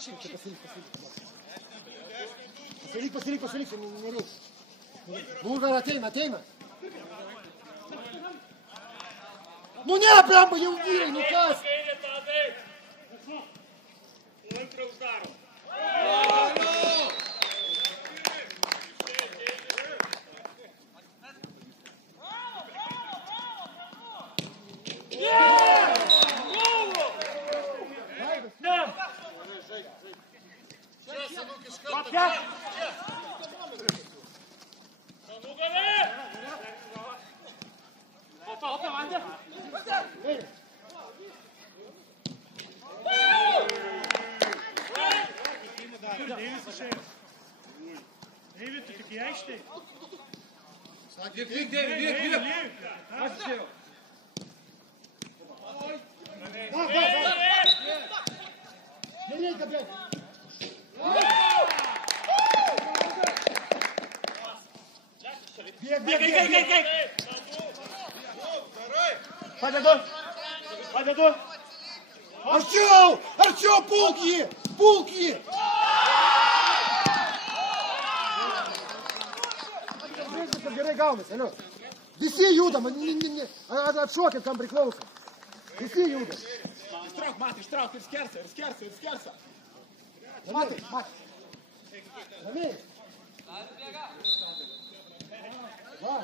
Pasilik, čia nereikia. Bulgar ateina. Nu ne, blemba, jau vyrai, nu kas? David, tu tik į aikštėj. Vyk. Pasižiūrėjau. Nereikia, bėg. Bėg. Padedu. Arčiau, pulk jį. Viskas gerai gaunasi, aliu. Visi juda, atšokit, kam priklauso. Visi juda. Ištrauk, ir skersa. Matai. Ramiai. Va.